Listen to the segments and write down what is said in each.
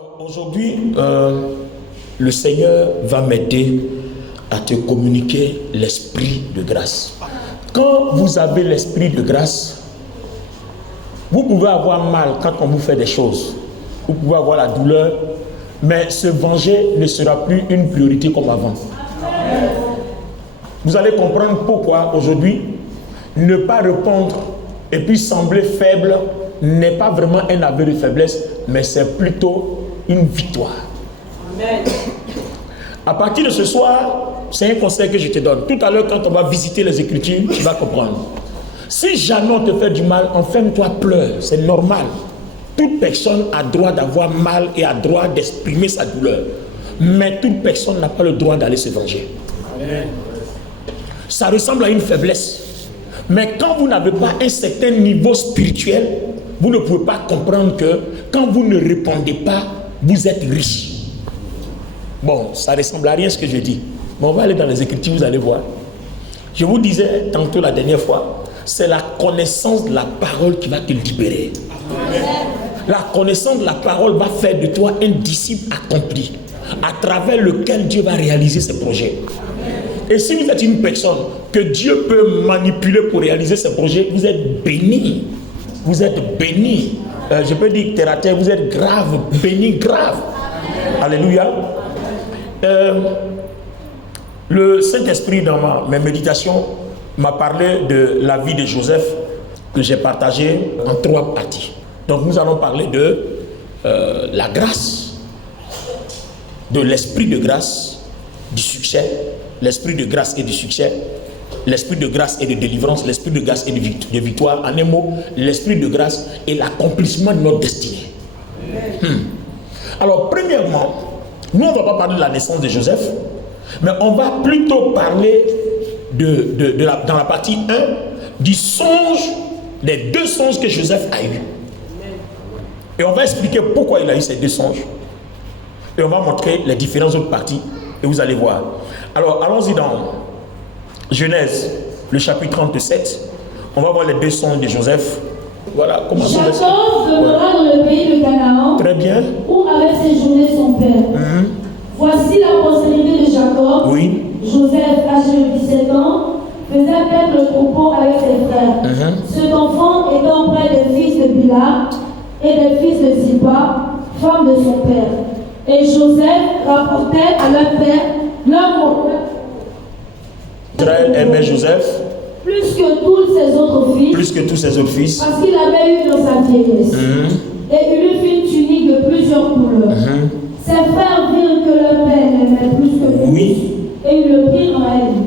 Aujourd'hui, le Seigneur va m'aider à te communiquer l'esprit de grâce. Quand vous avez l'esprit de grâce, vous pouvez avoir mal quand on vous fait des choses. Vous pouvez avoir la douleur, mais se venger ne sera plus une priorité comme avant. Vous allez comprendre pourquoi aujourd'hui, ne pas répondre et puis sembler faible n'est pas vraiment un aveu de faiblesse, mais c'est plutôt une victoire. Amen. À partir de ce soir, c'est un conseil que je te donne. Tout à l'heure, quand on va visiter les Écritures, tu vas comprendre. Si jamais on te fait du mal, enferme-toi, pleure. C'est normal. Toute personne a droit d'avoir mal et a droit d'exprimer sa douleur. Mais toute personne n'a pas le droit d'aller se venger. Amen. Ça ressemble à une faiblesse. Mais quand vous n'avez pas un certain niveau spirituel, vous ne pouvez pas comprendre que quand vous ne répondez pas, vous êtes riche. Bon, ça ressemble à rien ce que je dis. Mais on va aller dans les Écritures, vous allez voir. Je vous disais tantôt la dernière fois, c'est la connaissance de la parole qui va te libérer. Amen. La connaissance de la parole va faire de toi un disciple accompli, à travers lequel Dieu va réaliser ses projets. Amen. Et si vous êtes une personne que Dieu peut manipuler pour réaliser ses projets, vous êtes béni. Vous êtes béni. Je peux dire terre à terre, vous êtes grave, béni, grave. Amen. Alléluia. Le Saint-Esprit dans mes méditations m'a parlé de la vie de Joseph que j'ai partagée en 3 parties. Donc nous allons parler de la grâce, de l'esprit de grâce, du succès, l'esprit de grâce et du succès, l'esprit de grâce et de délivrance, l'esprit de grâce et de victoire. En un mot, l'esprit de grâce et l'accomplissement de notre destinée. Alors premièrement, nous on ne va pas parler de la naissance de Joseph, mais on va plutôt parler dans la partie 1 du songe, des 2 songes que Joseph a eus. Et on va expliquer pourquoi il a eu ces 2 songes. Et on va montrer les différentes autres parties. Et vous allez voir. Alors allons-y dans Genèse, le chapitre 37. On va voir les 2 songes de Joseph. Voilà, comment ça va. Jacob demeura dans le pays de Canaan. Très bien. Où avait séjourné son père. Voici la postérité de Jacob. Oui. Joseph, âgé de 17 ans, faisait paître le troupeau avec ses frères. Cet enfant étant près des fils de Bila et des fils de Zilpa, femme de son père. Et Joseph rapportait à leur père leur mot. Israël aimait Joseph plus que tous ses autres fils. Parce qu'il avait eu dans sa vieillesse. Et il lui fit une tunique de plusieurs couleurs. Ses frères virent que leur père l'aimait plus que lui, et ils le prirent en haine.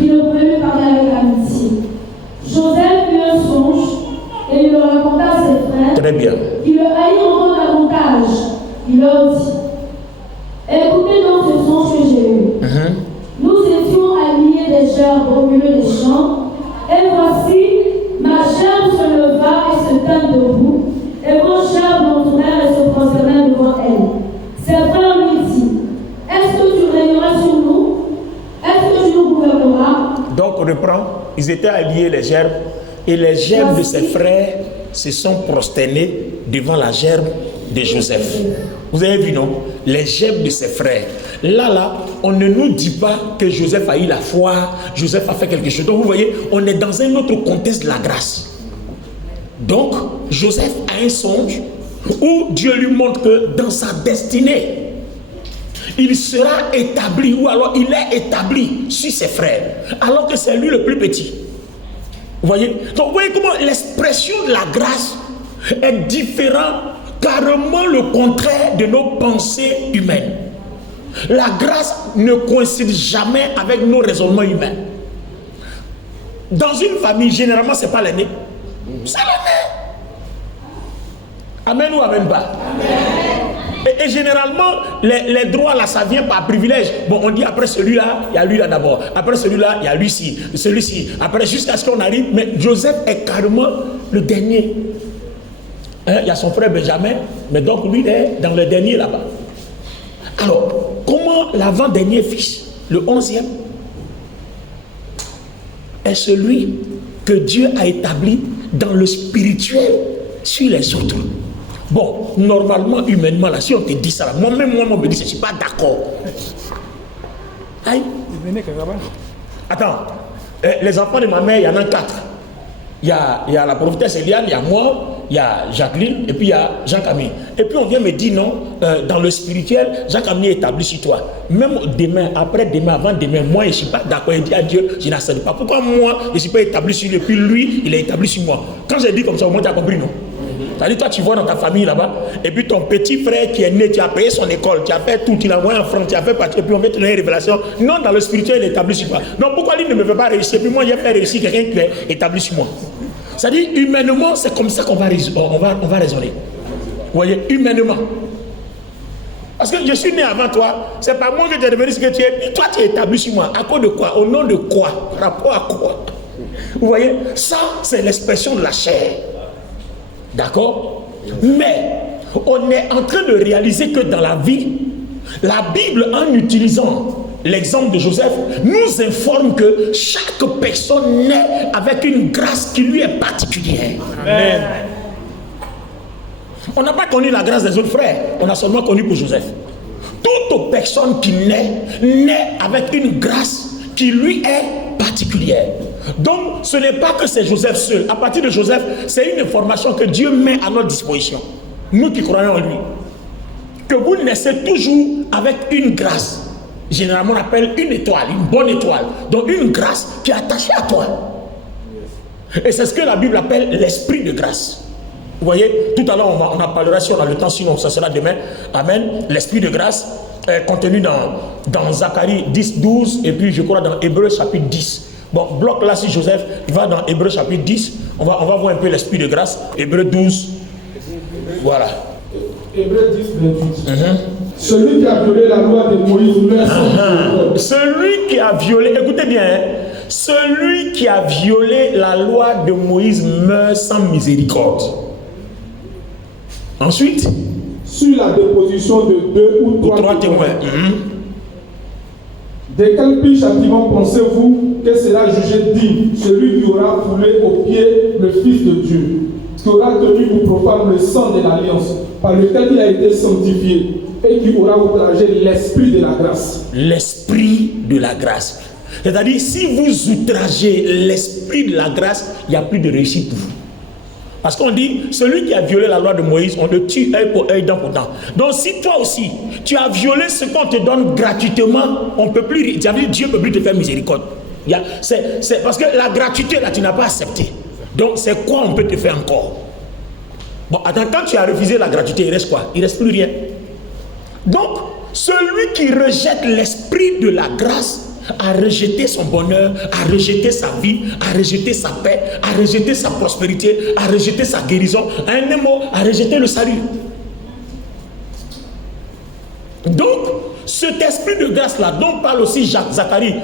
Ils le voulurent parler avec amitié. Joseph eut un songe, et il le raconta à ses frères. Très bien. Ils le haïrent encore davantage. Il leur dit: écoutez donc ce songe que j'ai eu. Nous étions alliés des gerbes au milieu des champs, et voici, ma gerbe se leva et se tint debout, et vos gerbes l'entourèrent et se prosternèrent devant elle. Ses frères lui disent: est-ce que tu régneras sur nous? Est-ce que tu nous gouverneras? Donc on reprend, ils étaient alliés les gerbes, et les gerbes de ses frères se sont prosternés devant la gerbe de Joseph. Vous avez vu, non? Les gerbes de ses frères. Là, on ne nous dit pas que Joseph a eu la foi, Joseph a fait quelque chose. Donc vous voyez, on est dans un autre contexte de la grâce. Donc, Joseph a un songe où Dieu lui montre que dans sa destinée, il sera établi, ou alors il est établi sur ses frères, alors que c'est lui le plus petit. Vous voyez? Donc vous voyez comment l'expression de la grâce est différente, carrément le contraire de nos pensées humaines. La grâce ne coïncide jamais avec nos raisonnements humains. Dans une famille, généralement, ce n'est pas l'aîné. C'est l'aîné. Amen ou amen pas? Amen. Et généralement, les droits là, ça vient par privilège. Bon, on dit après celui-là, il y a lui là d'abord. Après celui-là, il y a lui-ci, celui-ci. Après, jusqu'à ce qu'on arrive. Mais Joseph est carrément le dernier. Il y a son frère Benjamin, mais donc lui, il est dans le dernier là-bas. Alors, comment l'avant-dernier fils, le 11e, est celui que Dieu a établi dans le spirituel sur les autres? Bon, normalement, humainement, là, si on te dit ça, là, moi-même, moi, on me dit, je ne suis pas d'accord. Aïe. Attends, les enfants de ma mère, il y en a 4. Il y a la prophétesse Eliane, il y a moi, il y a Jacqueline, et puis il y a Jean-Camille. Et puis on vient me dire non, dans le spirituel, Jean-Camille est établi sur toi. Même demain, après-demain, avant-demain, moi je ne suis pas d'accord. Il dit à Dieu, je n'accepte pas. Pourquoi moi, je ne suis pas établi sur lui, et puis lui, il est établi sur moi. Quand j'ai dit comme ça, au moins tu as compris, non? C'est-à-dire, toi, tu vois dans ta famille là-bas, et puis ton petit frère qui est né, tu as payé son école, tu as fait tout, tu l'as envoyé en France, tu as fait partie, et puis on vient te donner une révélation. Non, dans le spirituel, il est établi sur toi. Non, pourquoi lui ne me fait pas réussir? Et puis moi, j'ai fait réussir quelqu'un qui est établi sur moi. C'est-à-dire, humainement, c'est comme ça qu'on va raisonner. Vous voyez, humainement. Parce que je suis né avant toi, c'est pas moi que tu es devenu ce que tu es, puis toi, tu es établi sur moi. À cause de quoi? Au nom de quoi? Rapport à quoi? Vous voyez, ça, c'est l'expression de la chair. D'accord? Mais on est en train de réaliser que dans la vie, la Bible, en utilisant l'exemple de Joseph, nous informe que chaque personne naît avec une grâce qui lui est particulière. Amen. On n'a pas connu la grâce des autres frères, on a seulement connu pour Joseph. Toute personne qui naît avec une grâce qui lui est particulière. Donc, ce n'est pas que c'est Joseph seul. À partir de Joseph, c'est une information que Dieu met à notre disposition. Nous qui croyons en lui. Que vous naissez toujours avec une grâce. Généralement, on appelle une étoile, une bonne étoile. Donc, une grâce qui est attachée à toi. Et c'est ce que la Bible appelle l'esprit de grâce. Vous voyez, tout à l'heure, on en parlera si on a le temps, sinon ça sera demain. Amen. L'esprit de grâce est contenu dans Zacharie 10, 12, et puis je crois dans Hébreux chapitre 10. Bon, bloc là, si Joseph va dans Hébreux chapitre 10, on va voir un peu l'esprit de grâce. Hébreux 12, voilà. Hébreux 10, 28. Celui qui a violé la loi de Moïse meurt sans Celui qui a violé, écoutez bien, hein, celui qui a violé la loi de Moïse meurt sans miséricorde. Ensuite, sur la déposition de 2 ou 3 témoins. De quel pire châtiment pensez-vous que sera jugé digne celui qui aura foulé aux pieds le Fils de Dieu, qui aura tenu pour profane le sang de l'alliance, par lequel il a été sanctifié, et qui aura outragé l'esprit de la grâce? L'esprit de la grâce. C'est-à-dire, si vous outragez l'esprit de la grâce, il n'y a plus de réussite pour vous. Parce qu'on dit, celui qui a violé la loi de Moïse, on le tue œil pour œil, dent pour dent. Donc si toi aussi, tu as violé ce qu'on te donne gratuitement, on peut plus, Dieu ne peut plus te faire miséricorde. C'est parce que la gratuité, là, tu n'as pas accepté. Donc c'est quoi on peut te faire encore? Bon, attends, quand tu as refusé la gratuité, il reste quoi? Il ne reste plus rien. Donc, celui qui rejette l'esprit de la grâce, a rejeté son bonheur, a rejeté sa vie, a rejeté sa paix, a rejeté sa prospérité, a rejeté sa guérison, un mot, a rejeté le salut. Donc, cet esprit de grâce-là, dont parle aussi Zacharie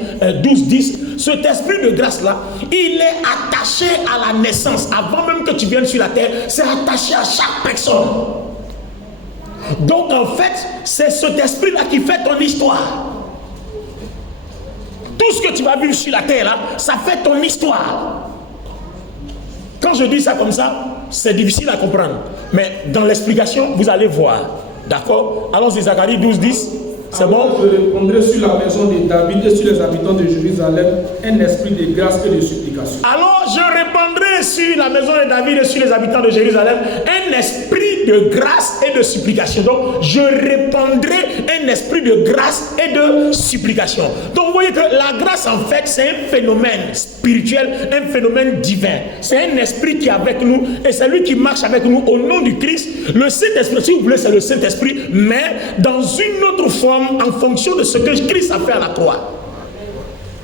12, 10, cet esprit de grâce-là, il est attaché à la naissance. Avant même que tu viennes sur la terre, c'est attaché à chaque personne. Donc, en fait, c'est cet esprit-là qui fait ton histoire. Tout ce que tu vas vivre sur la terre là, ça fait ton histoire. Quand je dis ça comme ça, c'est difficile à comprendre. Mais dans l'explication, vous allez voir. D'accord? Allons-y, Zacharie 12, 10. C'est bon? Je répondrai sur la maison de David et sur les habitants de Jérusalem un esprit de grâce et de supplication. Alors je répandrai sur la maison de David et sur les habitants de Jérusalem un esprit de grâce et de supplication. Donc je répandrai un esprit de grâce et de supplication. Donc vous voyez que la grâce en fait c'est un phénomène spirituel, un phénomène divin. C'est un esprit qui est avec nous et c'est lui qui marche avec nous au nom du Christ. Le Saint-Esprit, si vous voulez, c'est le Saint-Esprit, mais dans une autre forme en fonction de ce que Christ a fait à la croix.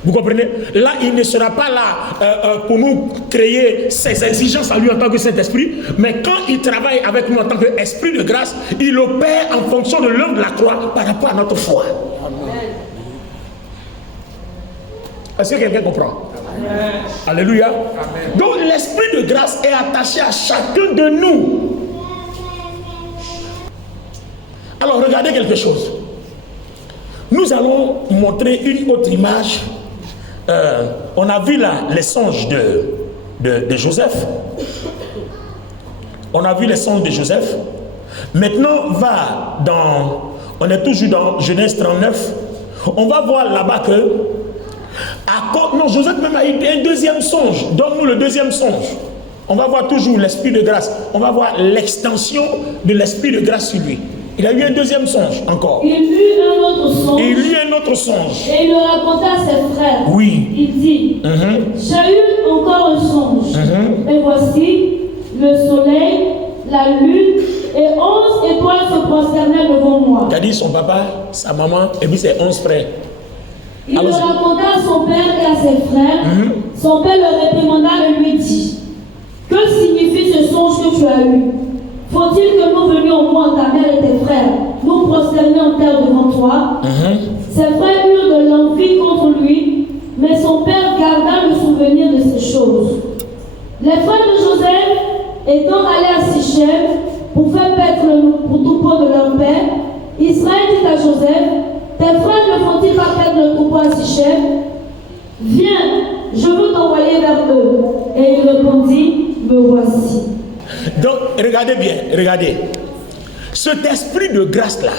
Vous comprenez? Là, il ne sera pas là pour nous créer ses exigences à lui en tant que Saint-Esprit, mais quand il travaille avec nous en tant qu'Esprit de grâce, il opère en fonction de l'œuvre de la croix par rapport à notre foi. Est-ce que quelqu'un comprend? Amen. Alléluia. Amen. Donc l'Esprit de grâce est attaché à chacun de nous. Alors regardez quelque chose. Nous allons montrer une autre image. On a vu là les songes de Joseph. On a vu les songes de Joseph. Maintenant, on est toujours dans Genèse 39. On va voir là-bas que Joseph même a eu un deuxième songe. Donne-nous le deuxième songe. On va voir toujours l'esprit de grâce. On va voir l'extension de l'esprit de grâce sur lui. Il a eu un deuxième songe encore. Il eut un autre songe. Il eut un autre songe. Et il le raconta à ses frères. Oui. Il dit, j'ai eu encore un songe. Et voici, le soleil, la lune et 11 étoiles se prosternaient devant moi. Il a dit son papa, sa maman et puis ses 11 frères. Il le raconta à son père et à ses frères. Son père le réprimanda et lui dit, que signifie ce songe que tu as eu? Faut-il que nous venions, moi, ta mère et tes frères, nous prosterner en terre devant toi? Ses frères eurent de l'envie contre lui, mais son père garda le souvenir de ces choses. Les frères de Joseph, étant allés à Sichem pour faire paître le troupeau de leur père, Israël dit à Joseph, tes frères ne font-ils pas perdre le troupeau à Sichem? Viens, je veux t'envoyer vers eux. Et il répondit, me voici. Donc, regardez bien, regardez. Cet esprit de grâce-là,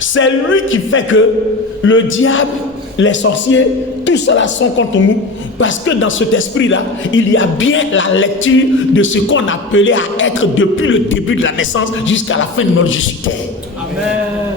c'est lui qui fait que le diable, les sorciers, tout cela sont contre nous. Parce que dans cet esprit-là, il y a bien la lecture de ce qu'on appelait à être depuis le début de la naissance jusqu'à la fin de notre vie sur terre. Amen.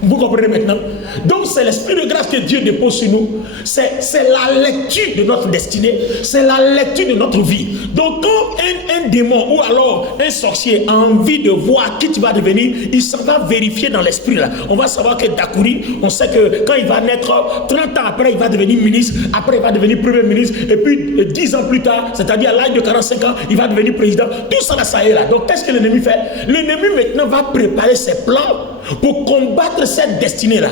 Vous comprenez maintenant? Donc c'est l'esprit de grâce que Dieu dépose sur nous. C'est la lecture de notre destinée. C'est la lecture de notre vie. Donc quand un démon ou alors un sorcier a envie de voir qui tu vas devenir, il s'en va vérifier dans l'esprit là. On va savoir que Dakouri, on sait que quand il va naître, 30 ans après il va devenir ministre, après il va devenir premier ministre, et puis 10 ans plus tard, c'est-à-dire à l'âge de 45 ans, il va devenir président. Tout ça là, ça y est là. Donc qu'est-ce que l'ennemi fait? L'ennemi maintenant va préparer ses plans pour combattre cette destinée-là.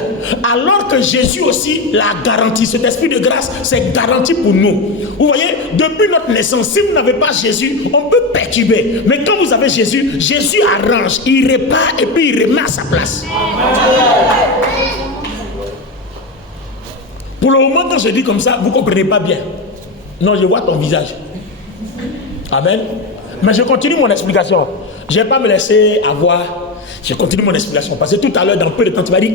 Alors que Jésus aussi l'a garanti. Cet esprit de grâce, c'est garanti pour nous. Vous voyez, depuis notre naissance, si vous n'avez pas Jésus, on peut perturber. Mais quand vous avez Jésus, Jésus arrange, il répare et puis il remet à sa place. Pour le moment, quand je dis comme ça, vous ne comprenez pas bien. Non, je vois ton visage. Amen. Mais je continue mon explication. Je ne vais pas me laisser avoir. Je continue mon explication. Parce que tout à l'heure, dans peu de temps, tu vas dire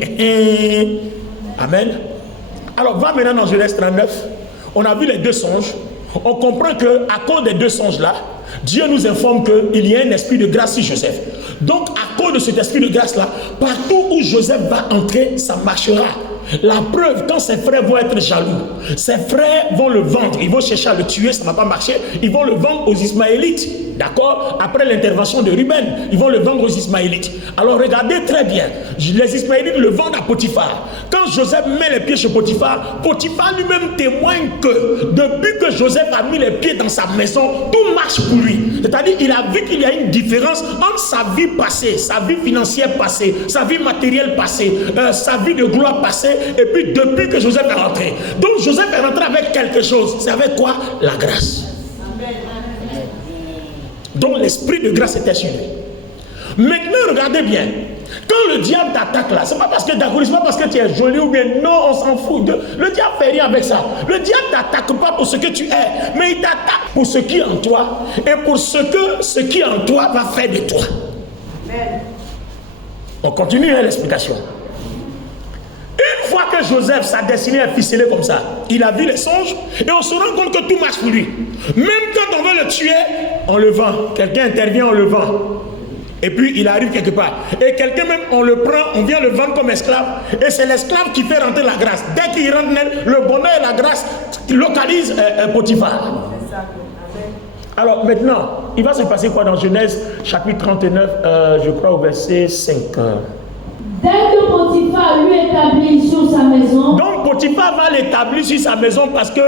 Amen. Alors, va maintenant dans Genèse 39. On a vu les deux songes. On comprend qu'à cause des deux songes-là, Dieu nous informe qu'il y a un esprit de grâce sur Joseph. Donc, à cause de cet esprit de grâce-là, partout où Joseph va entrer, ça marchera. La preuve, quand ses frères vont être jaloux, ses frères vont le vendre, ils vont chercher à le tuer, ça ne va pas marcher, ils vont le vendre aux Ismaélites, d'accord? Après l'intervention de Ruben, ils vont le vendre aux Ismaélites. Alors regardez très bien, les Ismaélites le vendent à Potiphar. Quand Joseph met les pieds chez Potiphar, Potiphar lui-même témoigne que depuis que Joseph a mis les pieds dans sa maison, tout marche pour lui. C'est-à-dire qu'il a vu qu'il y a une différence entre sa vie passée, sa vie financière passée, sa vie matérielle passée, sa vie de gloire passée, et puis depuis que Joseph est rentré. Donc Joseph est rentré avec quelque chose. C'est avec quoi? La grâce. Donc l'esprit de grâce était sur lui. Maintenant regardez bien. Quand le diable t'attaque là, c'est pas parce que d'accord, c'est pas parce que tu es joli ou bien non, on s'en fout. Le diable fait rien avec ça. Le diable t'attaque pas pour ce que tu es, mais il t'attaque pour ce qui est en toi et pour ce qui est en toi va faire de toi. Amen. On continue l'explication. Une fois que Joseph, sa destinée est ficelée comme ça, il a vu les songes et on se rend compte que tout marche pour lui. Même quand on veut le tuer, on le vend. Quelqu'un intervient, on le vend. Et puis il arrive quelque part. Et quelqu'un même, on le prend, on vient le vendre comme esclave. Et c'est l'esclave qui fait rentrer la grâce. Dès qu'il rentre, le bonheur et la grâce localisent Potiphar. Alors maintenant, il va se passer quoi dans Genèse chapitre 39, je crois au verset 5. Dès que Potiphar lui établit sur sa maison. Donc Potiphar va l'établir sur sa maison parce que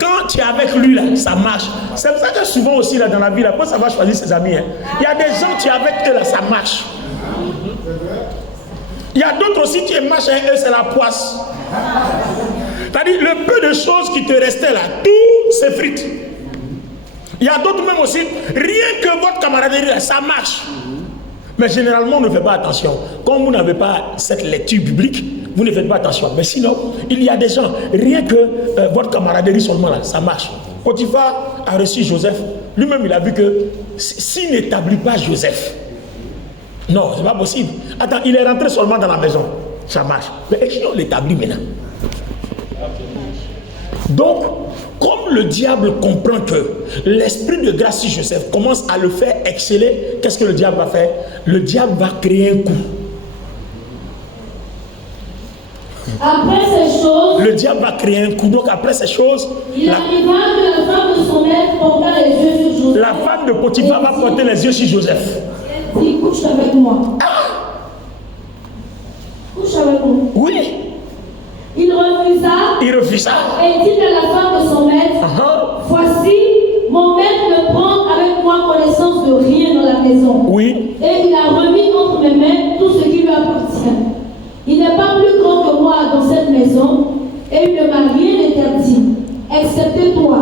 quand tu es avec lui là, ça marche. C'est pour ça que souvent aussi là dans la vie là, quand ça va choisir ses amis. Hein. Il y a des gens, tu es avec eux là, ça marche. Il y a d'autres aussi, tu marches avec eux, c'est la poisse. C'est-à-dire le peu de choses qui te restaient là, tout s'effrite. Il y a d'autres même aussi, rien que votre camaraderie là, ça marche. Mais généralement, on ne fait pas attention. Comme vous n'avez pas cette lecture biblique, vous ne faites pas attention. Mais sinon, il y a des gens, rien que votre camaraderie seulement là, ça marche. Potiphar a reçu Joseph. Lui-même, il a vu que s'il n'établit pas Joseph, non, c'est pas possible. Attends, il est rentré seulement dans la maison. Ça marche. Mais si on l'établit maintenant. Donc, comme le diable comprend que l'esprit de grâce sur Joseph commence à le faire exceller, qu'est-ce que le diable va faire? Le diable va créer un coup. Après ces choses, le diable va créer un coup. Donc après ces choses, il arriva que la femme de son maître porta les yeux sur Joseph. La femme de Potiphar va porter les yeux sur Joseph. Elle dit, couche avec moi. Couche avec moi. Oui. Il refusa. Il refusa. Et dit à la femme de son maître, voici, mon maître ne prend avec moi connaissance de rien dans la maison. Oui. Et il a remis entre mes mains tout ce qui lui appartient. Il n'est pas plus grand que moi dans cette maison, et il ne m'a rien interdit, excepté toi,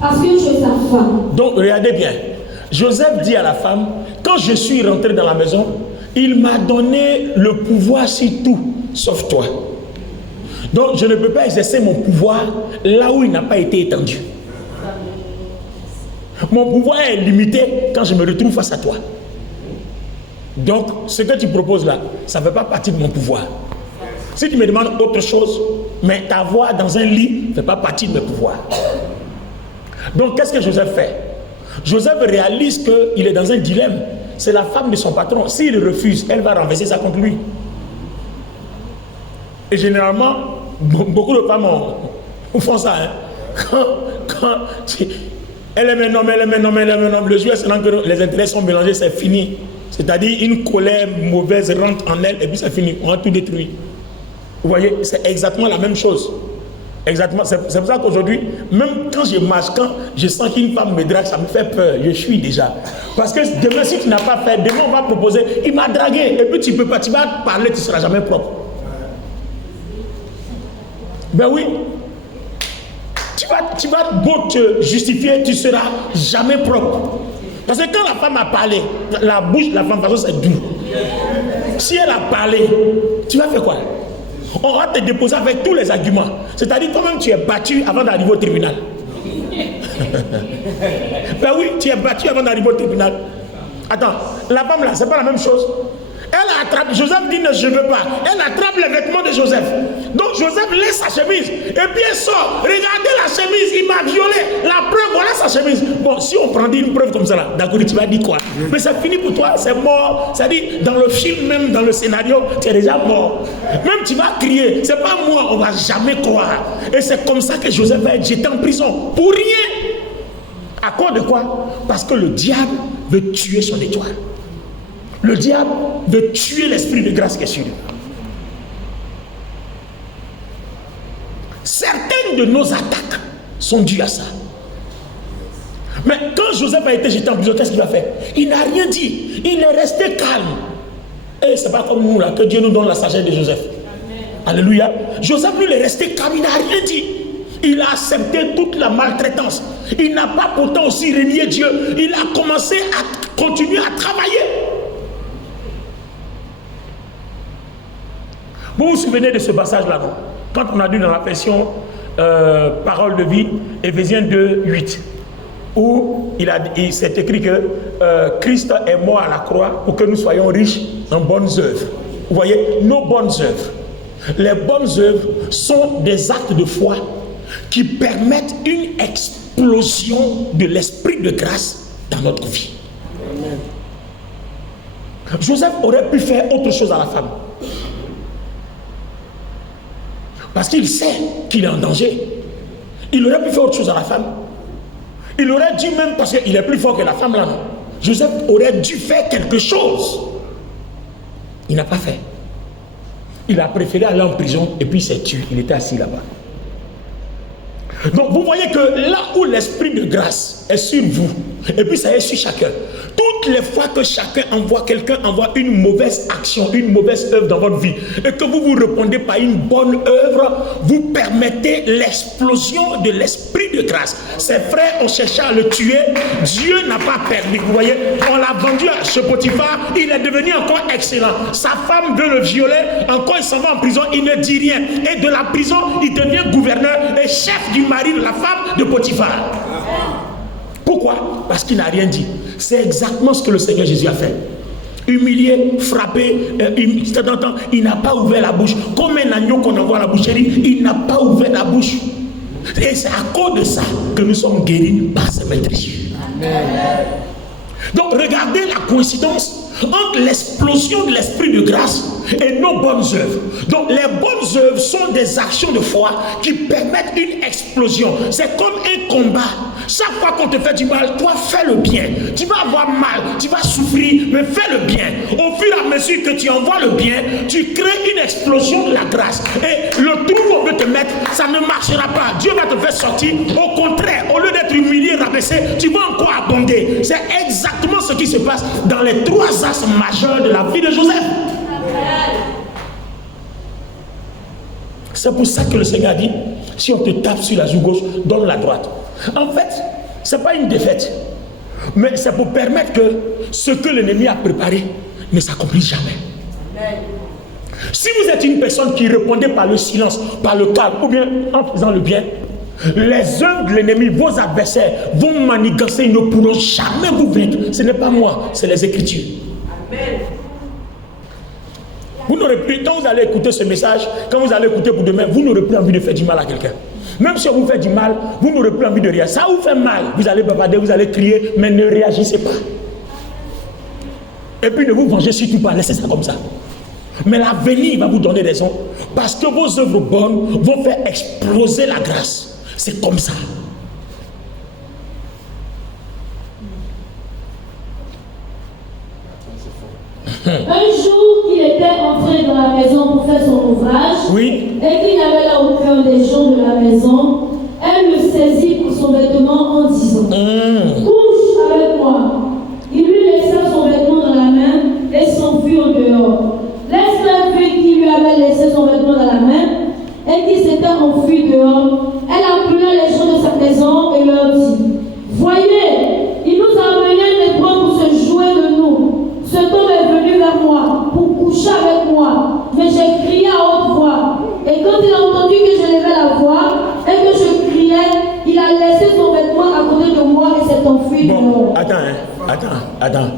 parce que tu es sa femme. Donc regardez bien, Joseph dit à la femme, quand je suis rentré dans la maison, il m'a donné le pouvoir sur tout, sauf toi. Donc je ne peux pas exercer mon pouvoir là où il n'a pas été étendu. Mon pouvoir est limité quand je me retrouve face à toi. Donc, ce que tu proposes là, ça ne fait pas partie de mon pouvoir. Si tu me demandes autre chose, mais ta voix dans un lit ne fait pas partie de mes pouvoirs. Donc, qu'est-ce que Joseph fait? Joseph réalise qu'il est dans un dilemme. C'est la femme de son patron. S'il refuse, elle va renverser ça contre lui. Et généralement, beaucoup de femmes font ça. Hein. Elle aime un homme, elle aime un homme, elle aime un homme. Le jour que les intérêts sont mélangés, c'est fini. C'est-à-dire une colère mauvaise rentre en elle et puis c'est fini, on a tout détruit. Vous voyez, c'est exactement la même chose. Exactement, c'est pour ça qu'aujourd'hui, même quand je marche, quand je sens qu'une femme me drague, ça me fait peur, je suis déjà. Parce que demain, si tu n'as pas fait, demain on va proposer, il m'a dragué, et puis tu peux pas, tu vas parler, tu ne seras jamais propre. Ben oui. Tu vas beau te justifier, tu ne seras jamais propre. Parce que quand la femme a parlé, la bouche de la femme, de toute façon, c'est doux. Si elle a parlé, tu vas faire quoi? On va te déposer avec tous les arguments. C'est-à-dire, toi-même, tu es battu avant d'arriver au tribunal. Ben oui, tu es battu avant d'arriver au tribunal. Attends, la femme là, c'est pas la même chose. Elle attrape, Joseph dit non, je ne veux pas. Elle attrape les vêtements de Joseph. Donc Joseph laisse sa chemise. Et puis elle sort. Regardez la chemise, il m'a violé. La preuve, voilà sa chemise. Bon, si on prend une preuve comme ça là, d'accord, tu vas dire quoi? Mais c'est fini pour toi, c'est mort. C'est-à-dire, dans le film, même dans le scénario, tu es déjà mort. Même tu vas crier, c'est pas moi, on ne va jamais croire. Et c'est comme ça que Joseph va être jeté en prison. Pour rien. À cause de quoi? Parce que le diable veut tuer son étoile. Le diable veut tuer l'esprit de grâce qui est sur lui. Certaines de nos attaques sont dues à ça. Mais quand Joseph a été jeté en prison, qu'est-ce qu'il a fait? Il n'a rien dit. Il est resté calme. Et c'est pas comme nous là, que Dieu nous donne la sagesse de Joseph. Amen. Alléluia. Joseph, lui, il est resté calme, il n'a rien dit. Il a accepté toute la maltraitance. Il n'a pas pourtant aussi renié Dieu. Il a commencé à continuer à travailler. Vous vous souvenez de ce passage-là, non? Quand on a lu dans la version Parole de vie, Éphésiens 2, 8, où il s'est écrit que Christ est mort à la croix pour que nous soyons riches en bonnes œuvres. Vous voyez, nos bonnes œuvres. Les bonnes œuvres sont des actes de foi qui permettent une explosion de l'esprit de grâce dans notre vie. Amen. Joseph aurait pu faire autre chose à la femme. Parce qu'il sait qu'il est en danger. Il aurait pu faire autre chose à la femme. Il aurait dû même, parce qu'il est plus fort que la femme là, non? Joseph aurait dû faire quelque chose. Il n'a pas fait. Il a préféré aller en prison et puis il s'est tué. Il était assis là-bas. Donc vous voyez que là où l'esprit de grâce est sur vous, Et puis ça est sur chacun. Toutes les fois que quelqu'un envoie une mauvaise action, une mauvaise œuvre dans votre vie, et que vous répondez par une bonne œuvre, vous permettez l'explosion de l'esprit de grâce. Ses frères ont cherché à le tuer, Dieu n'a pas permis. Vous voyez, on l'a vendu à ce Potiphar, il est devenu encore excellent. Sa femme veut le violer, encore il s'en va en prison, il ne dit rien. Et de la prison, il devient gouverneur et chef du mari de la femme de Potiphar. Pourquoi? Parce qu'il n'a rien dit. C'est exactement ce que le Seigneur Jésus a fait. Humilié, frappé, il n'a pas ouvert la bouche. Comme un agneau qu'on envoie à la boucherie, il n'a pas ouvert la bouche. Et c'est à cause de ça que nous sommes guéris par ce maître Jésus. Donc regardez la coïncidence entre l'explosion de l'esprit de grâce et nos bonnes œuvres. Donc les bonnes œuvres sont des actions de foi qui permettent une explosion. C'est comme un combat. Chaque fois qu'on te fait du mal, toi fais le bien. Tu vas avoir mal, tu vas souffrir, mais fais le bien. Au fur et à mesure que tu envoies le bien, tu crées une explosion de la grâce. Et le trou qu'on veut te mettre, ça ne marchera pas. Dieu va te faire sortir. Au contraire, au lieu d'être humilié, rabaissé, tu vas encore abonder. C'est exactement ce qui se passe dans les trois axes majeurs de la vie de Joseph. C'est pour ça que le Seigneur a dit, si on te tape sur la joue gauche, donne la droite. En fait, ce n'est pas une défaite, mais c'est pour permettre que ce que l'ennemi a préparé ne s'accomplisse jamais. Si vous êtes une personne qui répondait par le silence, par le calme, ou bien en faisant le bien, les œuvres de l'ennemi, vos adversaires vont manigancer, ils ne pourront jamais vous vaincre. Ce n'est pas moi, c'est les Écritures. Amen. Vous n'aurez plus, quand vous allez écouter ce message, quand vous allez écouter pour demain, vous n'aurez plus envie de faire du mal à quelqu'un. Même si on vous fait du mal, vous n'aurez plus envie de rien. Ça vous fait mal, vous allez bavarder, vous allez crier, mais ne réagissez pas. Et puis ne vous vengez surtout pas, laissez ça comme ça. Mais l'avenir va vous donner raison, parce que vos œuvres bonnes vont faire exploser la grâce. C'est comme ça. Un jour, il était entré dans la maison pour faire son ouvrage. Oui. Et qu'il n'avait là aucun des gens de la maison. Elle le saisit pour son vêtement en disant couche avec moi. Il lui laissa son vêtement dans la main et s'enfuit au dehors. L'esclave qui lui avait laissé son vêtement dans la main et qui s'était enfui dehors, elle appela les gens de sa maison et leur dit voyez, il nous a amené un lépreux pour se jouer de nous. Cet homme est venu vers moi pour coucher avec moi, mais j'ai crié à haute voix. Et quand il a entendu que je levais la voix et que je criais, il a laissé son vêtement à côté de moi et s'est enfui. Bon, attends.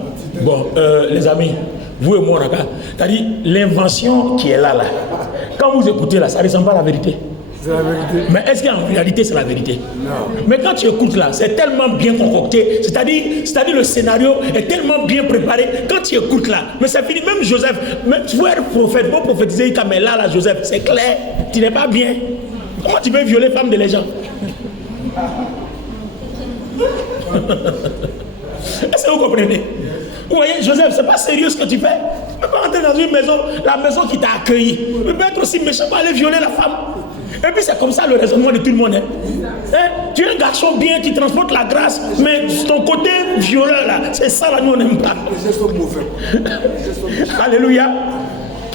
Bon, les amis, vous et moi, c'est-à-dire l'invention qui est là, quand vous écoutez là, ça ne ressemble pas à la vérité. C'est la vérité. Mais est-ce qu'en réalité c'est la vérité? Non. Mais quand tu écoutes là, c'est tellement bien concocté, c'est-à-dire le scénario est tellement bien préparé. Quand tu écoutes là, mais c'est fini. Même Joseph, même tu vois être prophète, vous prophétiser, mais là, Joseph, c'est clair, tu n'es pas bien. Comment tu peux violer femme de les gens? Est-ce que vous comprenez? Vous voyez, Joseph, c'est pas sérieux ce que tu fais. Tu ne peux pas entrer dans une maison, la maison qui t'a accueilli. Tu peux être aussi méchant pour aller violer la femme. Et puis c'est comme ça le raisonnement de tout le monde. Tu es un garçon bien qui transporte la grâce, mais ton côté violent là, c'est ça là, nous on n'aime pas. Les gestes sont mauvais. Alléluia.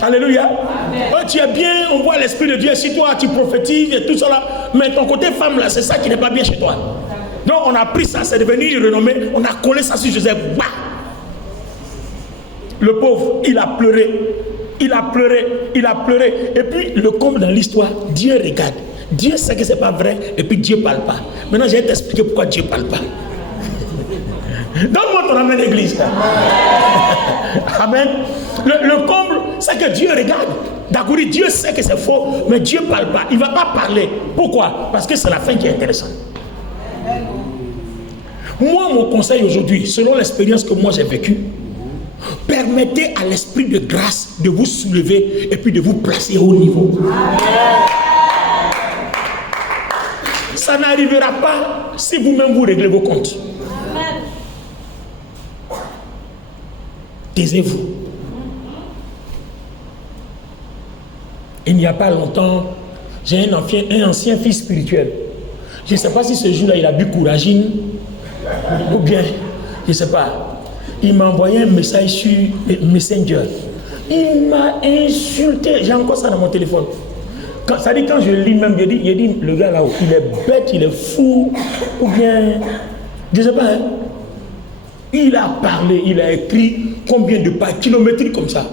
Alléluia. Oh, tu es bien, on voit l'Esprit de Dieu sur toi, tu prophétises et tout ça là, mais ton côté femme là, c'est ça qui n'est pas bien chez toi. Donc on a pris ça, c'est devenu une renommée, on a collé ça sur Joseph. Bah. Le pauvre, il a pleuré. Il a pleuré. Et puis, le comble dans l'histoire, Dieu regarde. Dieu sait que ce n'est pas vrai, et puis Dieu ne parle pas. Maintenant, je vais t'expliquer pourquoi Dieu ne parle pas. Donne-moi ton amen d'église. Amen. Le comble, c'est que Dieu regarde. D'accord, Dieu sait que c'est faux, mais Dieu ne parle pas. Il ne va pas parler. Pourquoi? Parce que c'est la fin qui est intéressante. Moi, mon conseil aujourd'hui, selon l'expérience que moi j'ai vécue, permettez à l'esprit de grâce de vous soulever et puis de vous placer au niveau. Ça n'arrivera pas si vous-même vous réglez vos comptes. Taisez-vous. Il n'y a pas longtemps, j'ai un ancien fils spirituel. Je ne sais pas si ce jour-là il a bu couragine Ou bien, je ne sais pas, il m'a envoyé un message sur Messenger. Il m'a insulté. J'ai encore ça dans mon téléphone. Ça dit quand je lis même, il dit le gars là-haut, il est bête, il est fou. Ou bien, je ne sais pas, hein. Il a parlé, il a écrit combien de pas kilométriques comme ça.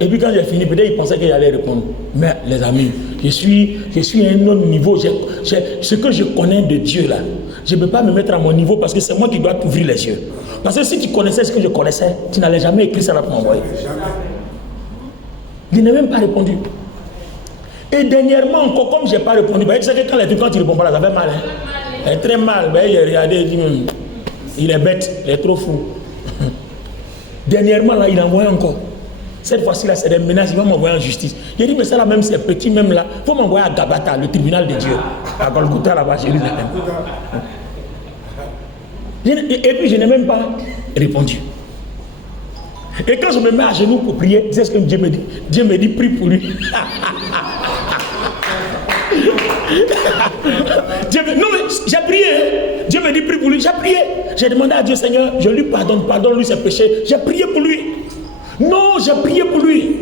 Et puis quand j'ai fini, peut-être il pensait qu'il allait répondre. Mais les amis, je suis à un autre niveau. Ce que je connais de Dieu là, je ne peux pas me mettre à mon niveau parce que c'est moi qui dois t'ouvrir les yeux. Parce que si tu connaissais ce que je connaissais, tu n'allais jamais écrire ça pour m'envoyer. Il n'a même pas répondu. Et dernièrement encore, comme je n'ai pas répondu, tu sais que quand tu ne réponds pas là, ça fait mal. Hein? Très mal. Il a regardé, il dit, il est bête, il est trop fou. Dernièrement là, il a envoyé encore. Cette fois-ci là, c'est des menaces, il va m'envoyer en justice. Il dit, mais ça là même, c'est petit même là, il faut m'envoyer à Gabata, le tribunal de Dieu. À Golgotha là-bas, Jérusalem. Et puis je n'ai même pas répondu. Et quand je me mets à genoux pour prier, c'est ce que Dieu me dit. Dieu me dit, prie pour lui. Non mais j'ai prié. Dieu me dit, prie pour lui. J'ai prié. J'ai demandé à Dieu, Seigneur, je lui pardonne lui ses péchés. J'ai prié pour lui. Non, j'ai prié pour lui.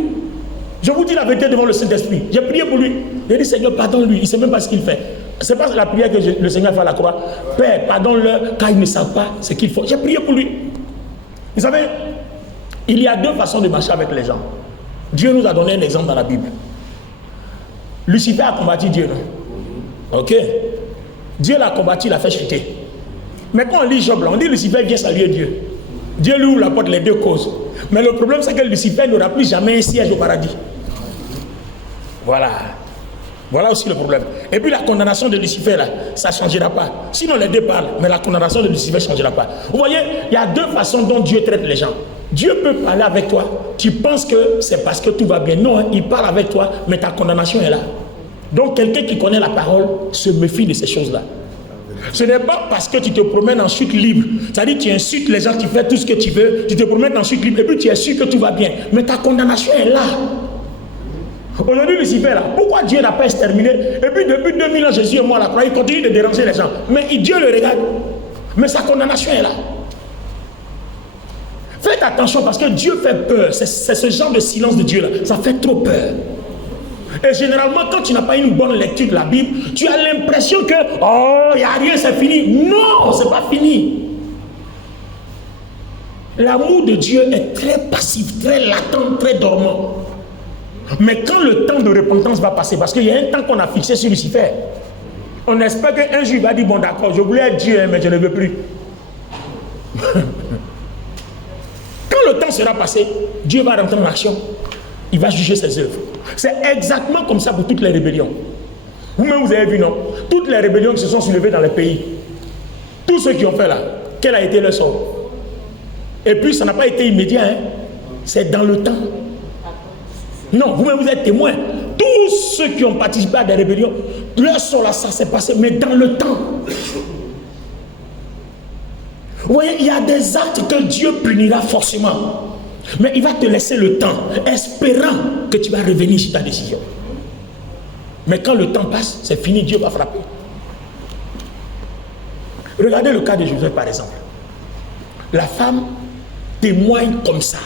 Je vous dis la vérité devant le Saint-Esprit. J'ai prié pour lui. J'ai dit, Seigneur, pardonne-lui. Il ne sait même pas ce qu'il fait. C'est pas la prière que le Seigneur fait à la croix. Père, pardonne-le car ils ne savent pas ce qu'il faut. J'ai prié pour lui. Vous savez, il y a deux façons de marcher avec les gens. Dieu nous a donné un exemple dans la Bible. Lucifer a combattu Dieu, non? Ok. Dieu l'a combattu, il l'a fait chuter. Mais quand on lit Job, là, on dit Lucifer vient saluer Dieu. Dieu lui ouvre la porte, les deux causes. Mais le problème, c'est que Lucifer n'aura plus jamais un siège au paradis. Voilà. Voilà aussi le problème. Et puis la condamnation de Lucifer, là, ça ne changera pas. Sinon, les deux parlent, mais la condamnation de Lucifer ne changera pas. Vous voyez, il y a deux façons dont Dieu traite les gens. Dieu peut parler avec toi. Tu penses que c'est parce que tout va bien. Non, hein, il parle avec toi, mais ta condamnation est là. Donc, quelqu'un qui connaît la parole se méfie de ces choses-là. Ce n'est pas parce que tu te promènes en chute libre. C'est-à-dire tu insultes les gens, tu fais tout ce que tu veux, tu te promènes en chute libre, et puis tu es sûr que tout va bien. Mais ta condamnation est là. Aujourd'hui, Lucifer, là, pourquoi Dieu n'a pas exterminé? Et puis depuis 2000 ans, Jésus est mort à la croix, il continue de déranger les gens. Mais Dieu le regarde. Mais sa condamnation est là. Faites attention parce que Dieu fait peur. C'est ce genre de silence de Dieu là. Ça fait trop peur. Et généralement, quand tu n'as pas une bonne lecture de la Bible, tu as l'impression que, oh, il n'y a rien, c'est fini. Non, c'est pas fini. L'amour de Dieu est très passif, très latent, très dormant. Mais quand le temps de repentance va passer, parce qu'il y a un temps qu'on a fixé sur Lucifer, on espère qu'un jour il va dire, bon d'accord, je voulais être Dieu, mais je ne veux plus. Quand le temps sera passé, Dieu va rentrer en action. Il va juger ses œuvres. C'est exactement comme ça pour toutes les rébellions. Vous-même, vous avez vu, non? Toutes les rébellions qui se sont soulevées dans les pays, tous ceux qui ont fait là, quel a été leur sort? Et puis, ça n'a pas été immédiat, hein? C'est dans le temps. Non, vous-même, vous êtes témoins. Tous ceux qui ont participé à des rébellions, leur sort là, ça s'est passé, mais dans le temps. Vous voyez, il y a des actes que Dieu punira forcément. Mais il va te laisser le temps, espérant que tu vas revenir sur ta décision. Mais quand le temps passe, c'est fini, Dieu va frapper. Regardez le cas de Joseph par exemple. La femme témoigne comme ça.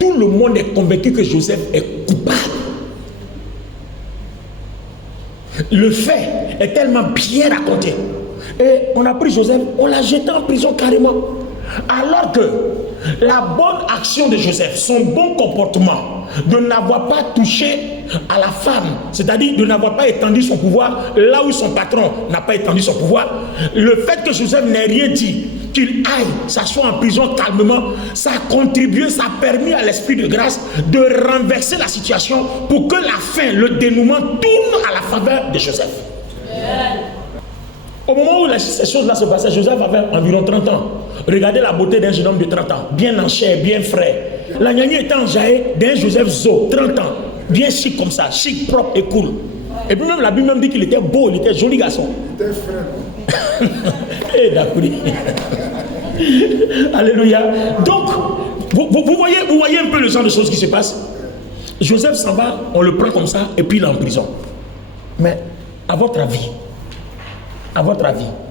Tout le monde est convaincu que Joseph est coupable. Le fait est tellement bien raconté. Et on a pris Joseph, on l'a jeté en prison carrément. Alors que la bonne action de Joseph, son bon comportement, de n'avoir pas touché à la femme, c'est-à-dire de n'avoir pas étendu son pouvoir là où son patron n'a pas étendu son pouvoir, le fait que Joseph n'ait rien dit, qu'il aille s'asseoir en prison calmement, ça a contribué, ça a permis à l'esprit de grâce de renverser la situation pour que la fin, le dénouement tourne à la faveur de Joseph. Au moment où ces choses-là se passaient, Joseph avait environ 30 ans. Regardez la beauté d'un jeune homme de 30 ans, bien en chair, bien frais. La gnagni était enjaillée d'un Joseph Zo, 30 ans, bien chic comme ça, chic, propre et cool. Et puis même la Bible même dit qu'il était beau, il était joli garçon. Il était frère. Eh d'accord. Alléluia. Donc, vous voyez un peu le genre de choses qui se passent. Joseph s'en va, on le prend comme ça, et puis il est en prison. Mais, à votre avis,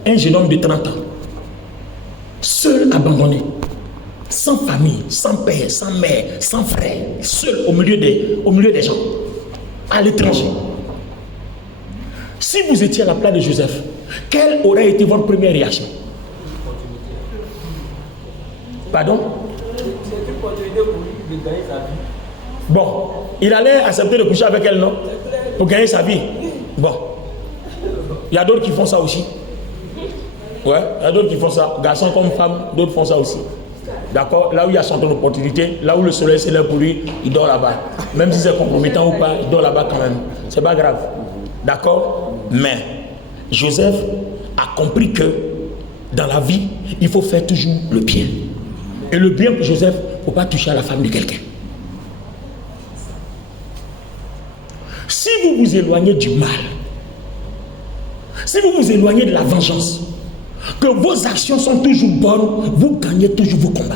un jeune homme de 30 ans, seul, abandonné, sans famille, sans père, sans mère, sans frère, seul au milieu des gens, à l'étranger. Si vous étiez à la place de Joseph, quelle aurait été votre première réaction? Pardon? Bon, il allait accepter de coucher avec elle, non? Pour gagner sa vie. Bon. Il y a d'autres qui font ça aussi. Ouais, il y a d'autres qui font ça. Garçons comme femmes, d'autres font ça aussi. D'accord? Là où il y a son opportunité, là où le soleil s'élève pour lui, il dort là-bas. Même si c'est compromettant ou pas, il dort là-bas quand même. C'est pas grave. D'accord? Mais Joseph a compris que dans la vie, il faut faire toujours le bien. Et le bien pour Joseph, il ne faut pas toucher à la femme de quelqu'un. Si vous vous éloignez du mal, si vous vous éloignez de la vengeance, que vos actions sont toujours bonnes, vous gagnez toujours vos combats.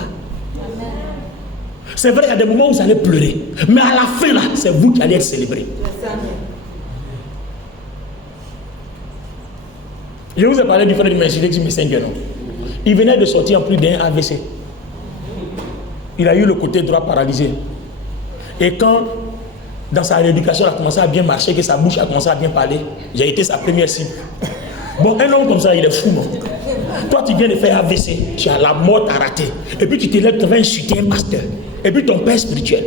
C'est vrai, il y a des moments où vous allez pleurer, mais à la fin là, c'est vous qui allez être célébré. Je vous ai parlé du frère du Messie qui me saigne, non? Il venait de sortir en plus d'un AVC. Il a eu le côté droit paralysé. Et quand, dans sa rééducation, il a commencé à bien marcher, que sa bouche a commencé à bien parler, j'ai été sa première cible. Bon, un homme comme ça, il est fou, non? Toi, tu viens de faire AVC, tu as la mort, t'as raté. Et puis tu te lèves, tu vas insulter un pasteur. Et puis ton père spirituel.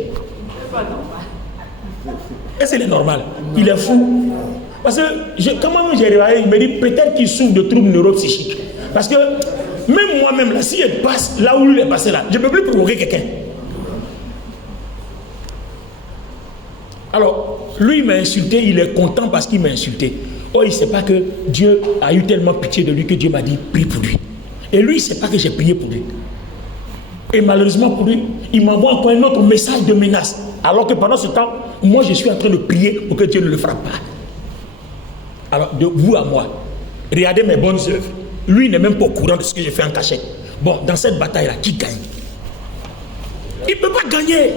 Et c'est normal. Il est fou. Parce que, comment j'ai réveillé, il me dit peut-être qu'il souffre de troubles neuropsychiques. Parce que, même moi-même, là, si elle passe là où il est passé là, je ne peux plus provoquer quelqu'un. Alors, lui, il m'a insulté, il est content parce qu'il m'a insulté. Oh, il ne sait pas que Dieu a eu tellement pitié de lui que Dieu m'a dit, prie pour lui. Et lui, il ne sait pas que j'ai prié pour lui. Et malheureusement pour lui, il m'envoie encore un autre message de menace. Alors que pendant ce temps, moi, je suis en train de prier pour que Dieu ne le frappe pas. Alors, de vous à moi, regardez mes bonnes œuvres. Lui, il n'est même pas au courant de ce que j'ai fait en cachette. Bon, dans cette bataille-là, qui gagne? Il ne peut pas gagner.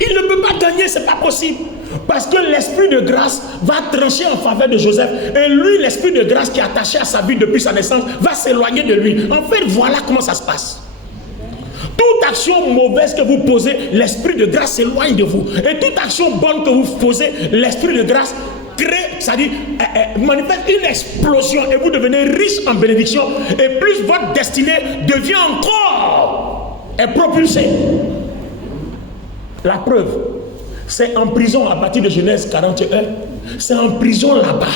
Il ne peut pas gagner, c'est pas possible. Parce que l'esprit de grâce va trancher en faveur de Joseph. Et lui, l'esprit de grâce qui est attaché à sa vie depuis sa naissance, va s'éloigner de lui. En fait, voilà comment ça se passe. Toute action mauvaise que vous posez, l'esprit de grâce s'éloigne de vous. Et toute action bonne que vous posez, l'esprit de grâce crée, c'est-à-dire manifeste une explosion et vous devenez riche en bénédiction. Et plus votre destinée devient encore propulsée. La preuve, c'est en prison à partir de Genèse 41. C'est en prison là-bas.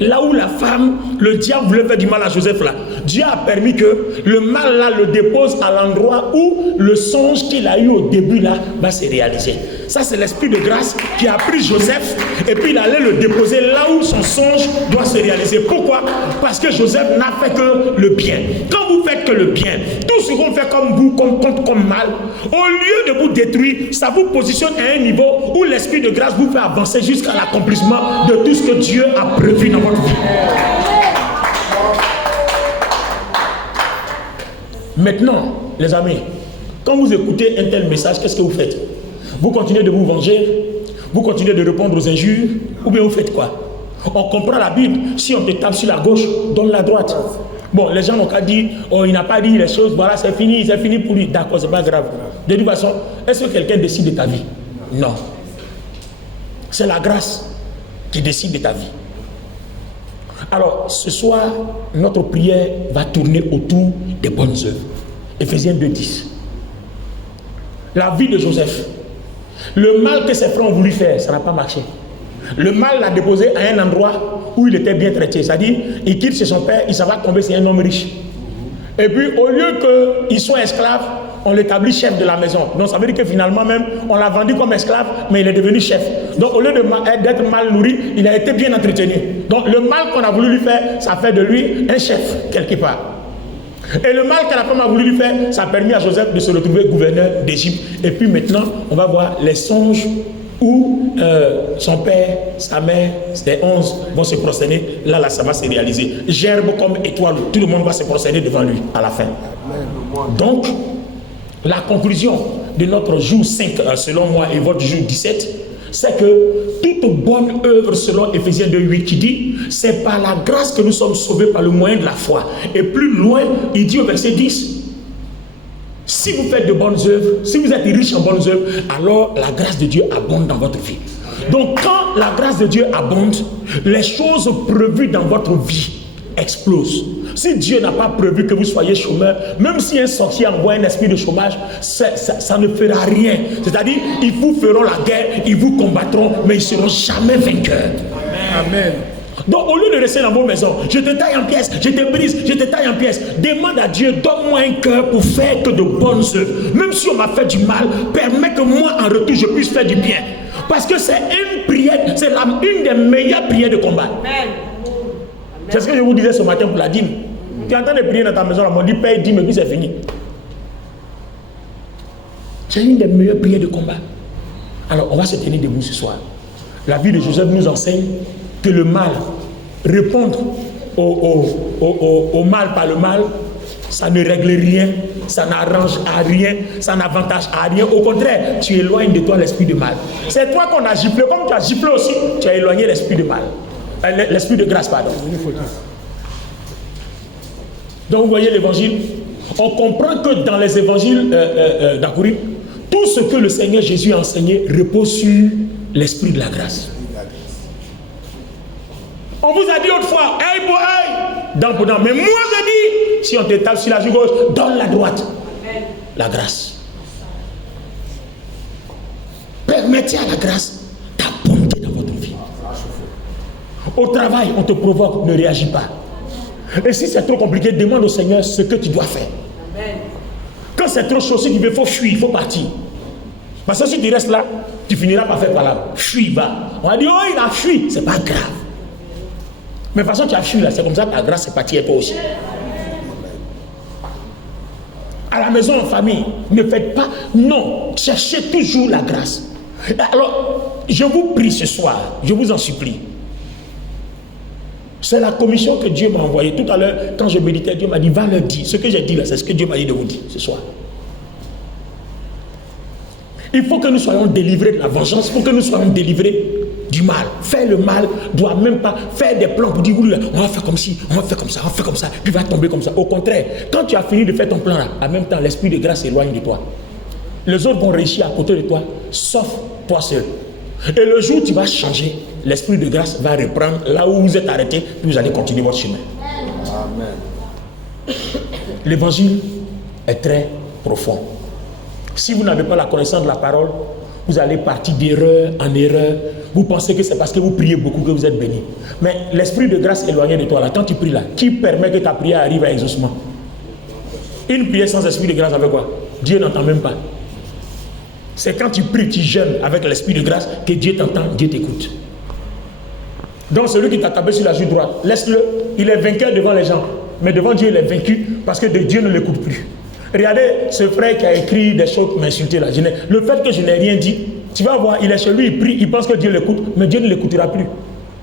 Là où la femme, le diable voulait faire du mal à Joseph là. Dieu a permis que le mal là le dépose à l'endroit où le songe qu'il a eu au début là va se réaliser. Ça c'est l'esprit de grâce qui a pris Joseph et puis il allait le déposer là où son songe doit se réaliser. Pourquoi? Parce que Joseph n'a fait que le bien. Quand vous faites que le bien, tout ce qu'on fait comme vous, comme mal, au lieu de vous détruire, ça vous positionne à un niveau où l'esprit de grâce vous fait avancer jusqu'à l'accomplissement de tout ce que Dieu a prévu dans votre vie. Maintenant, les amis, quand vous écoutez un tel message, qu'est-ce que vous faites? Vous continuez de vous venger? Vous continuez de répondre aux injures? Ou bien vous faites quoi? On comprend la Bible. Si on te tape sur la gauche, donne la droite. Bon, les gens n'ont qu'à dire, oh, il n'a pas dit les choses, voilà, c'est fini pour lui. D'accord, c'est pas grave. De toute façon, est-ce que quelqu'un décide de ta vie? Non. C'est la grâce qui décide de ta vie. Alors, ce soir, notre prière va tourner autour des bonnes œuvres. Éphésiens 2:10. La vie de Joseph. Le mal que ses frères ont voulu faire, ça n'a pas marché. Le mal l'a déposé à un endroit où il était bien traité. C'est-à-dire, il quitte chez son père, il s'en va tomber, c'est un homme riche. Et puis, au lieu qu'il soit esclave, on l'établit chef de la maison. Donc, ça veut dire que finalement même, on l'a vendu comme esclave, mais il est devenu chef. Donc, au lieu d'être mal nourri, il a été bien entretenu. Donc, le mal qu'on a voulu lui faire, ça fait de lui un chef, quelque part. Et le mal que la femme a voulu lui faire, ça a permis à Joseph de se retrouver gouverneur d'Égypte. Et puis maintenant, on va voir les songes où son père, sa mère, les 11 vont se prosterner. Là, ça va se réaliser. Gerbe comme étoile, tout le monde va se prosterner devant lui à la fin. Donc, la conclusion de notre jour 5, selon moi, et votre jour 17, c'est que toute bonne œuvre, selon Éphésiens 2:8, qui dit, c'est par la grâce que nous sommes sauvés par le moyen de la foi. Et plus loin, il dit au verset 10, si vous faites de bonnes œuvres, si vous êtes riche en bonnes œuvres, alors la grâce de Dieu abonde dans votre vie. Donc quand la grâce de Dieu abonde, les choses prévues dans votre vie explosent. Si Dieu n'a pas prévu que vous soyez chômeur, même si un sorcier envoie un esprit de chômage, ça ne fera rien. C'est-à-dire, ils vous feront la guerre, ils vous combattront, mais ils ne seront jamais vainqueurs. Amen. Donc au lieu de rester dans vos maisons, je te taille en pièces, je te brise, je te taille en pièces, demande à Dieu, donne-moi un cœur pour faire que de bonnes œuvres. Même si on m'a fait du mal, permets que moi en retour je puisse faire du bien. Parce que c'est une prière, c'est une des meilleures prières de combat. Amen. C'est ce que je vous disais ce matin pour la dîme. Tu es en train de prier dans ta maison, on m'a dit paye dîme et puis c'est fini. C'est une des meilleures prières de combat. Alors on va se tenir debout ce soir. La vie de Joseph nous enseigne que le mal, répondre au mal par le mal, ça ne règle rien, ça n'arrange à rien, ça n'avantage à rien. Au contraire, tu éloignes de toi l'esprit de mal. C'est toi qu'on a giflé, comme tu as giflé aussi, tu as éloigné l'esprit de mal. L'esprit de grâce, pardon. Donc vous voyez l'évangile, on comprend que dans les évangiles d'Akourib, tout ce que le Seigneur Jésus a enseigné repose sur l'esprit de la grâce. On vous a dit autrefois, œil pour œil, dent pour dent. Mais moi je dis, si on te tape sur la joue gauche, donne la droite. Amen. La grâce. Permettez à la grâce d'abonder dans votre vie. Au travail, on te provoque, ne réagis pas. Et si c'est trop compliqué, demande au Seigneur ce que tu dois faire. Amen. Quand c'est trop chaud, il faut fuir, il faut partir. Parce que si tu restes là, tu finiras par faire par là. Fuis, va. On va dire, oh, il a fui. C'est pas grave. Mais de toute façon, tu as fui là, c'est comme ça que ta grâce est partie et toi aussi. À la maison, en famille, ne faites pas. Non, cherchez toujours la grâce. Alors, je vous prie ce soir, je vous en supplie. C'est la commission que Dieu m'a envoyée. Tout à l'heure, quand je méditais, Dieu m'a dit, va leur dire. Ce que j'ai dit là, c'est ce que Dieu m'a dit de vous dire ce soir. Il faut que nous soyons délivrés de la vengeance, il faut que nous soyons délivrés du mal. Faire le mal doit même pas faire des plans pour dire, oui, on va faire comme ci, on va faire comme ça, on va faire comme ça, puis va tomber comme ça. Au contraire, quand tu as fini de faire ton plan là, en même temps, l'esprit de grâce s'éloigne de toi. Les autres vont réussir à côté de toi, sauf toi seul. Et le jour où tu vas changer, l'esprit de grâce va reprendre là où vous êtes arrêté, puis vous allez continuer votre chemin. Amen. L'évangile est très profond. Si vous n'avez pas la connaissance de la parole, vous allez partir d'erreur en erreur. Vous pensez que c'est parce que vous priez beaucoup que vous êtes béni. Mais l'esprit de grâce éloigné de toi, là, quand tu pries là, qui permet que ta prière arrive à exaucement? Une prière sans esprit de grâce avec quoi? Dieu n'entend même pas. C'est quand tu pries, tu jeûnes avec l'esprit de grâce que Dieu t'entend, Dieu t'écoute. Donc celui qui t'a tapé sur la joue droite, laisse-le. Il est vainqueur devant les gens. Mais devant Dieu, il est vaincu parce que Dieu ne l'écoute plus. Regardez ce frère qui a écrit des choses pour m'insulter là. Le fait que je n'ai rien dit, tu vas voir, il est chez lui, il prie, il pense que Dieu l'écoute, mais Dieu ne l'écoutera plus.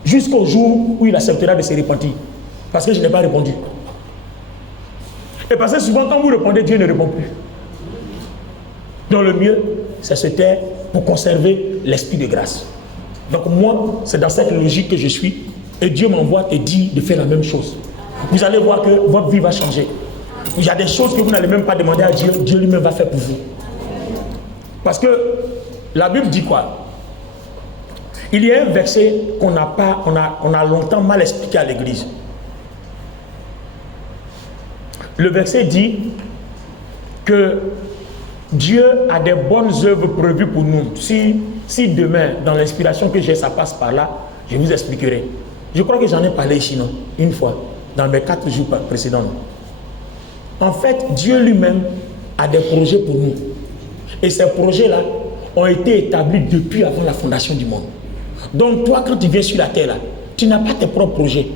Jusqu'au jour où il acceptera de se repentir. Parce que je n'ai pas répondu. Et parce que souvent quand vous répondez, Dieu ne répond plus. Donc le mieux, c'est se taire pour conserver l'esprit de grâce. Donc moi, c'est dans cette logique que je suis. Et Dieu m'envoie et dit de faire la même chose. Vous allez voir que votre vie va changer. Il y a des choses que vous n'allez même pas demander à Dieu, Dieu lui-même va faire pour vous. Parce que la Bible dit quoi? Il y a un verset qu'on n'a pas, on a longtemps mal expliqué à l'église. Le verset dit que Dieu a des bonnes œuvres prévues pour nous. Si demain, dans l'inspiration que j'ai, ça passe par là, je vous expliquerai. Je crois que j'en ai parlé ici, non? Une fois, dans mes 4 jours précédents. Non? En fait, Dieu lui-même a des projets pour nous. Et ces projets-là ont été établis depuis avant la fondation du monde. Donc toi, quand tu viens sur la terre, là, tu n'as pas tes propres projets.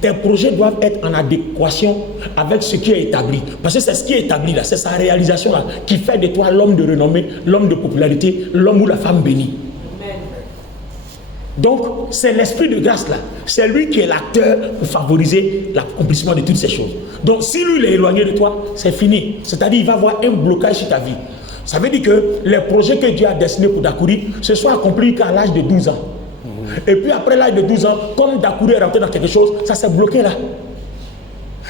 Tes projets doivent être en adéquation avec ce qui est établi. Parce que c'est ce qui est établi, là, c'est sa réalisation là, qui fait de toi l'homme de renommée, l'homme de popularité, l'homme ou la femme bénie. Donc, c'est l'esprit de grâce là. C'est lui qui est l'acteur pour favoriser l'accomplissement de toutes ces choses. Donc, si lui il est éloigné de toi, c'est fini. C'est-à-dire, il va avoir un blocage sur ta vie. Ça veut dire que les projets que Dieu a destinés pour Dakouri se sont accomplis qu'à l'âge de 12 ans. Et puis après l'âge de 12 ans, comme Dakouri est rentré dans quelque chose, ça s'est bloqué là.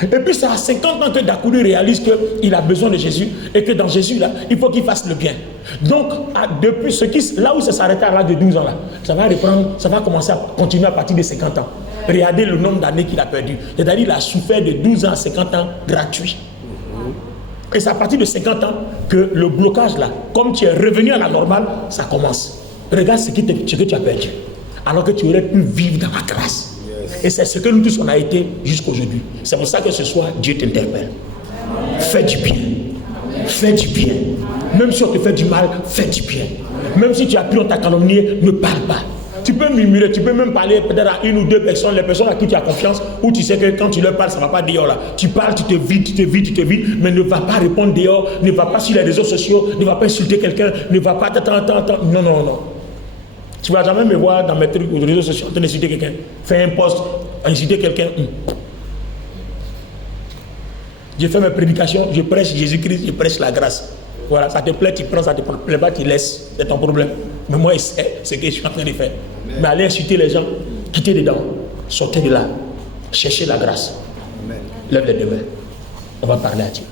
Et puis c'est à 50 ans que Dakouri réalise qu'il a besoin de Jésus et que dans Jésus là, il faut qu'il fasse le bien. Donc depuis là où ça s'arrêtait à l'âge de 12 ans là, ça va reprendre, ça va commencer à continuer à partir de 50 ans. Regardez le nombre d'années qu'il a perdu. C'est-à-dire qu'il a souffert de 12 ans à 50 ans gratuit. Et c'est à partir de 50 ans que le blocage là, comme tu es revenu à la normale, ça commence. Regarde ce que tu as perdu. Alors que tu aurais pu vivre dans la grâce. Et c'est ce que nous tous on a été jusqu'aujourd'hui. C'est pour ça que ce soir, Dieu t'interpelle. Fais du bien. Fais du bien. Même si on te fait du mal, fais du bien. Même si tu as pu on t'a calomnié, ne parle pas. Tu peux murmurer, tu peux même parler peut-être à une ou deux personnes, les personnes à qui tu as confiance, où tu sais que quand tu leur parles, ça ne va pas dehors là. Tu parles, tu te vides, mais ne va pas répondre dehors, ne va pas sur les réseaux sociaux, ne va pas insulter quelqu'un, ne va pas... Non. Tu ne vas jamais me voir dans mes trucs aux réseaux sociaux en train d'insulter quelqu'un. Fais un post, insulter quelqu'un. Je fais mes prédications, je prêche Jésus-Christ, je prêche la grâce. Voilà, ça te plaît, tu prends, ça te plaît pas, tu laisses, c'est ton problème. Mais moi, c'est ce que je suis en train de faire. Mais allez insulter les gens, quittez dedans, sortez de là, cherchez la grâce. Lève les deux mains, on va parler à Dieu.